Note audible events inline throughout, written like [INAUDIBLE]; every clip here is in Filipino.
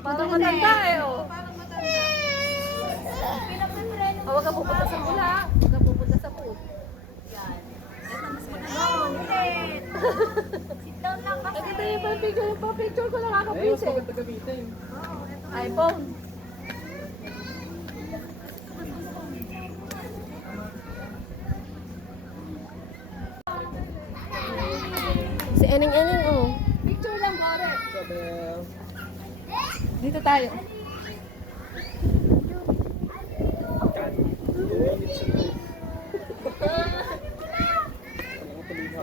Parang matanda eh, oh. Oh, Huwag ka pupunta sa pula. Huwag ka pupunta sa pool. Sit down lang kasi. Nakita niyo pa picture, pa picture ko lang kakapis eh. gamitin. iPhone. Si Eneng Eneng, oh. Picture lang, Bore. Isabel. Dito tayo.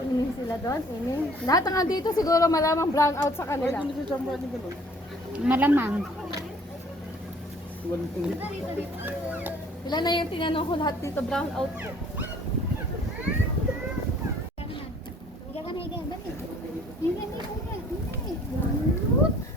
Ining sila doon, ining. Lahat ng andito siguro malamang brown out sa kanila. Ano si Chamba ni ganun? Malamang. Ilan na yung tinanong ko lahat dito brown out po. Higa ka na, higa. Dali. Higa, higa, higa. Higa. Kanta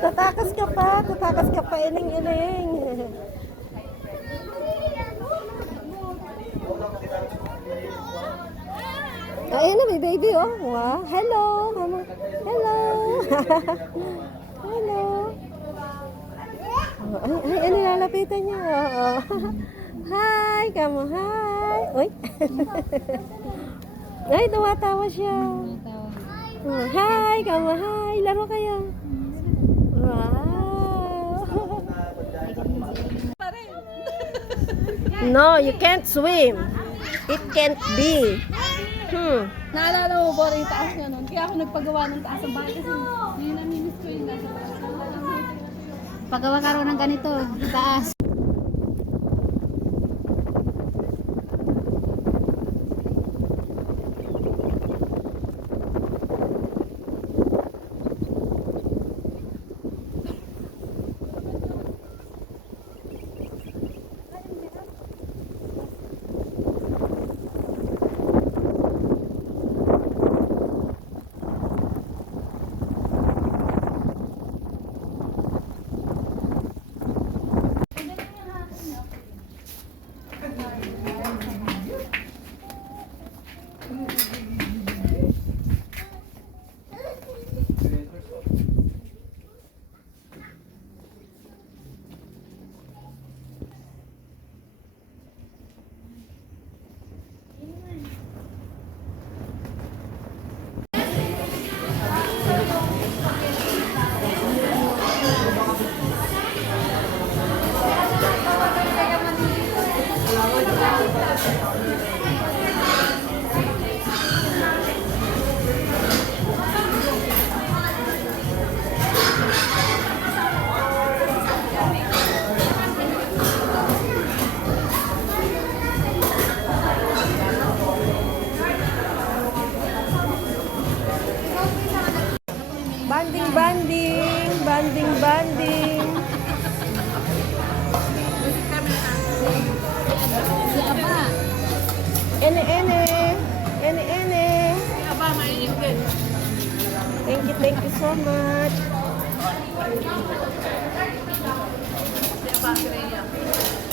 Tatakas ka pa, tatakas ka pa, Eneng. Ayun na, may baby, oh. Wow. Hello. Hello. Hello. [LAUGHS] Hello. Oh, ay, ay, ano lalapitan niya? Oh, [LAUGHS] oh. Hi, kamo, hi. Uy. [LAUGHS] ay, tumatawa siya. Oh, hi, kamo, hi. Laro kayo. Wow. Pa rin. No, you can't swim. It can't be. Hmm. Naalala mo, Bore, yung taas niya noon. Kaya ako nagpagawa ng taas ng bahay kasi ang minis ko yung nasa taas. Pagawa ka raw ng ganito, taas. Banding, banding. Banding. Ene, ene. Ene, ene. Thank you, thank you so much. Aba, Freya.